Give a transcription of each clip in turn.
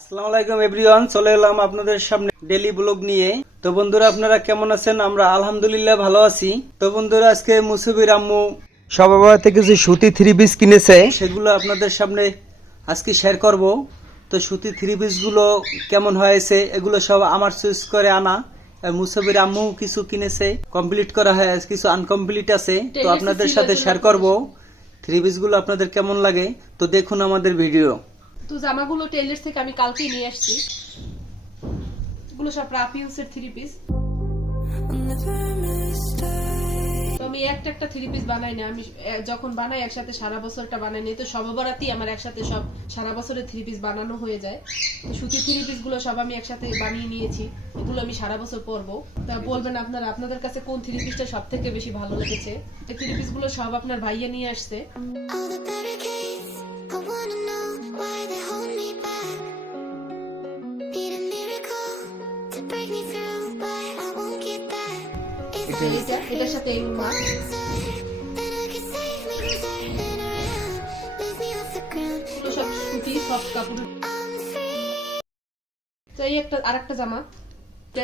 আসসালামু আলাইকুম এভরিওয়ান, চলে এলাম আপনাদের সামনে ডেইলি ব্লগ নিয়ে। তো বন্ধুরা, আপনারা কেমন আছেন? আমরা আলহামদুলিল্লাহ ভালো আছি। তো বন্ধুরা, আজকে মুসিবির আম্মু সবার থেকে যে সুতি থ্রি পিস কিনেছে সেগুলো আপনাদের সামনে আজকে শেয়ার করব। তো সুতি থ্রি পিস গুলো কেমন হয়েছে এগুলো সব আমার চুজ করে আনা। মুসিবির আম্মু কিছু কিনেছে, কমপ্লিট করা হয়, কিছু আনকমপ্লিট আছে। তো আপনাদের সাথে শেয়ার করব থ্রি পিস গুলো আপনাদের কেমন লাগে। তো দেখুন আমাদের ভিডিও। তো জামাগুলো টেইলার্স থেকে আমি কালকেই নিয়ে আসছি। এগুলো সব রাফিউসের থ্রি পিস। তো আমি একটা থ্রি পিস বানাই না, আমি যখন বানাই একসাথে সারা বছরটা বানাই নি। তো সববরাতই আমার একসাথে সব সারা বছরের থ্রি পিস বানানো হয়ে যায়। তো সুতি থ্রি পিস গুলো সব আমি একসাথে বানিয়ে নিয়েছি। এগুলো আমি সারা বছর পরবো। তা বলবেন আপনারা আপনাদের কাছে কোন থ্রি পিসটা সব থেকে বেশি ভালো লেগেছে। এই থ্রি পিস গুলো সব আপনার ভাইয়া নিয়ে আসছে। এটার সাথে এই রুমাল, সব সুতি সব কাপড়। তো এই একটা আরেকটা জামা,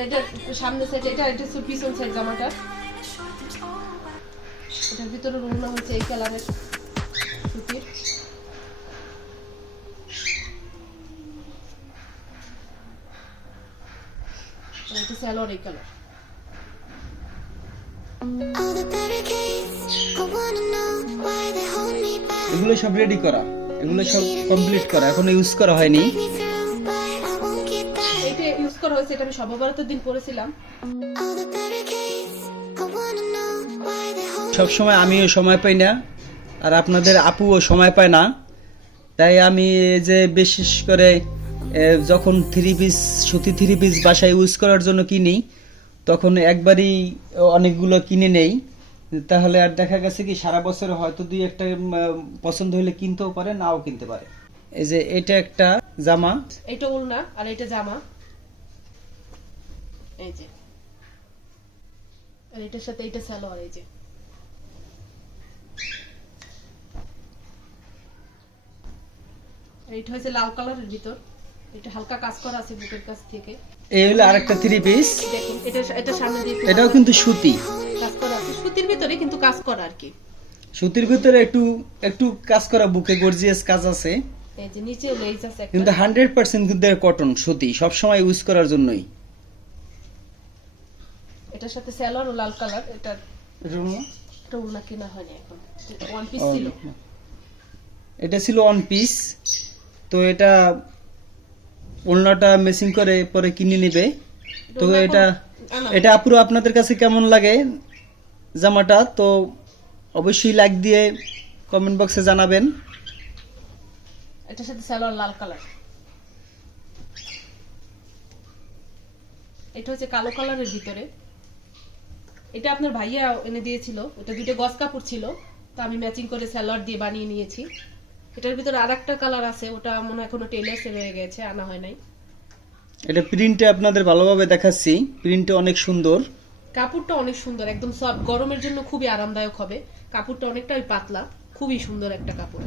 এটা সামনে সাইড, এটা পিছন সাইড জামাটা। এটার ভিতরে রুমনা হচ্ছে এই কালারের সুতির। এটা সালোয়ার এই কালার। এগুলো সব রেডি করা, এগুলো সব কমপ্লিট করা, এখনো ইউজ করা হয়নি। এটা ইউজ করা হয়েছে, এটা আমি সববরাতের দিন পরেছিলাম। সব সময় আমিও সময় পাই না, আর আপনাদের আপুও সময় পায় না। তাই আমি যে বিশেষ করে যখন থ্রি পিস সুতি থ্রি পিস বাসায় ইউজ করার জন্য কিনি, তখন একবারই অনেকগুলো কিনে নেই। তাহলে আর দেখা গেছে কি সারা বছর হয়তো দুই একটা পছন্দ হলে কিনতেও পারে, নাও কিনতে পারে। এই যে এটা একটা জামা, এটা ওড়না আর এটা জামা। এই যে আর এটার সাথে এটা সালোয়ার। এই যে এইটা হচ্ছে লাল কালারের ভিতর, এটা হালকা কাজ করা আছে বুকের কাছ থেকে। এই হলো আরেকটা থ্রি পিস। দেখুন এটা সামনে দিয়ে এটাও কিন্তু সুতি কাজ করা আছে, সুতির ভিতরে কিন্তু কাজ করা আর কি। সুতির ভিতরে একটু একটু কাজ করা, বুকে গর্জিয়াস কাজ আছে। এই যে নিচে লেস আছে একটা, কিন্তু 100% কিন্তু কটন সুতি, সব সময় ইউজ করার জন্যই। এটার সাথে সালোয়ার ও লাল কালার। এটা ওড়না কেনা হয়নি এখন, ওয়ান পিস ছিল। এটা ছিল ওয়ান পিস। তো এটা ওড়নাটা মেসিং করে পরে কিনে নেবে। তো এটা পুরো আপনাদের কাছে কেমন লাগে জামাটা, তো অবশ্যই লাইক দিয়ে কমেন্ট বক্সে জানাবেন। এটার সাথে সালোয়ার লাল কালার। এটা হচ্ছে কালো কালারের ভিতরে। এটা আপনার ভাইয়া এনে দিয়েছিল, এটা দুটো গজ কাপড় ছিল, তো আমি ম্যাচিং করে সালোয়ার দিয়ে বানিয়ে নিয়েছি। এটার ভিতরে আরেকটা কালার আছে, ওটা মনে হয় এখনো টেইলার্সে রয়ে গেছে, আনা হয় নাই। এটা প্রিন্টে আপনাদের ভালোভাবে দেখাচ্ছি, প্রিন্টে অনেক সুন্দর, কাপড়টা অনেক সুন্দর, একদম সফট, গরমের জন্য খুবই আরামদায়ক হবে। কাপড়টা অনেকটাই পাতলা, খুবই সুন্দর একটা কাপড়।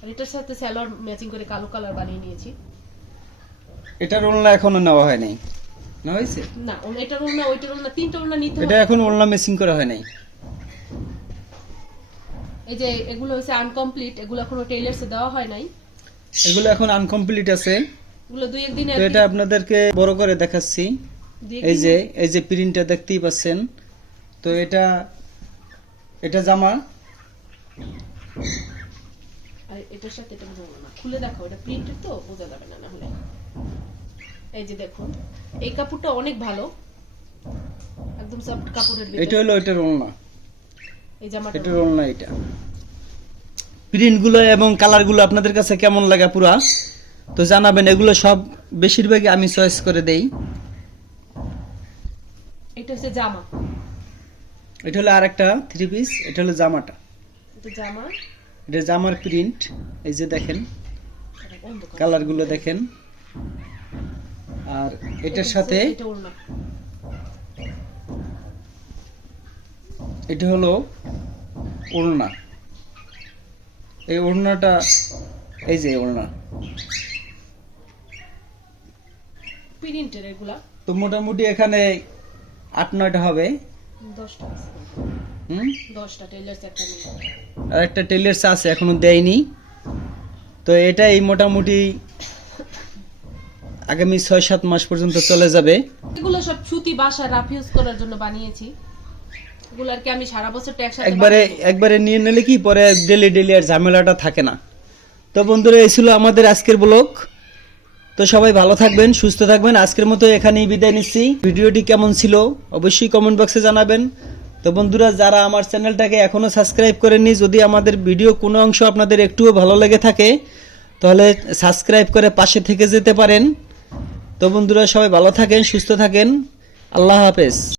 আর এটার সাথে সালোয়ার ম্যাচিং করে কালো কালার বানিয়ে নিয়েছি। এটার ওড়না এখনো নেওয়া হয় নাই, না হয়েছে? না, এটার ওড়না ওইটার ওড়না তিনটা ওড়না নিতে হবে। এটা এখন ওড়না মেসিং করা হয় নাই। এই যে এগুলো হচ্ছে আনকমপ্লিট, এগুলো এখনো টেইলার্সে দেওয়া হয় নাই, এগুলো এখন আনকমপ্লিট আছে। এগুলো দুই একদিন। তো এটা আপনাদেরকে বড় করে দেখাচ্ছি। এই যে প্রিন্টটা দেখতেই পাচ্ছেন। তো এটা জামা, আর এটার সাথে এটা বোঝা না, খুলে দেখো, এটা প্রিন্টেড তো বোঝা যাবে না হলে। এই যে দেখুন, এই কাপড়টা অনেক ভালো, একদম সফট কাপড়ের ভিতর। এটা হলো এটার ওড়না, এই জামাটা এটার ওড়না। এটা প্রিন্টগুলো এবং কালারগুলো আপনাদের কাছে কেমন লাগে পুরা তো জানাবেন। এগুলো সব বেশিরভাগই আমি চয়েস করে দেই। এটা হচ্ছে জামা, এটা হলো আরেকটা থ্রি পিস। এটা হলো জামাটা, এটা জামা, এটা জামার প্রিন্ট। এই যে দেখেন কালারগুলো দেখেন। আর এটার সাথে এটা ওড়না, এটা হলো ওড়না। এই ওড়নাটা, এই যে ওড়না, প্রিন্টের এগুলা। তো মোটামুটি এখানে 8-9টা হবে। 10টা আছে। হুম 10টা টেইলার্স একটা নিয়ে। আর একটা টেলার্স আছে এখনো দেয়নি। তো এটাই মোটামুটি আগামী 6-7 মাস পর্যন্ত চলে যাবে। এগুলো সব সুতি বাসা রাফ ইউজ করার জন্য বানিয়েছি। এগুলো আর কি আমি সারা বছরটা একসাথে একবারে নিয়ে নিলে কি পরে ডেলি আর ঝামেলাটা থাকে না। তো বন্ধুরা এই ছিল আমাদের আজকের ব্লগ। তো সবাই ভালো থাকবেন, সুস্থ থাকবেন। আজকের মতো এখানেই বিদায় নিচ্ছি। ভিডিওটি কেমন ছিল অবশ্যই কমেন্ট বক্সে জানাবেন। তো বন্ধুরা যারা আমার চ্যানেলটাকে এখনো সাবস্ক্রাইব করেননি, যদি আমাদের ভিডিও কোনো অংশ আপনাদের একটুও ভালো লেগে থাকে তাহলে সাবস্ক্রাইব করে পাশে থেকে যেতে পারেন। তো বন্ধুরা সবাই ভালো থাকেন, সুস্থ থাকেন। আল্লাহ হাফেজ।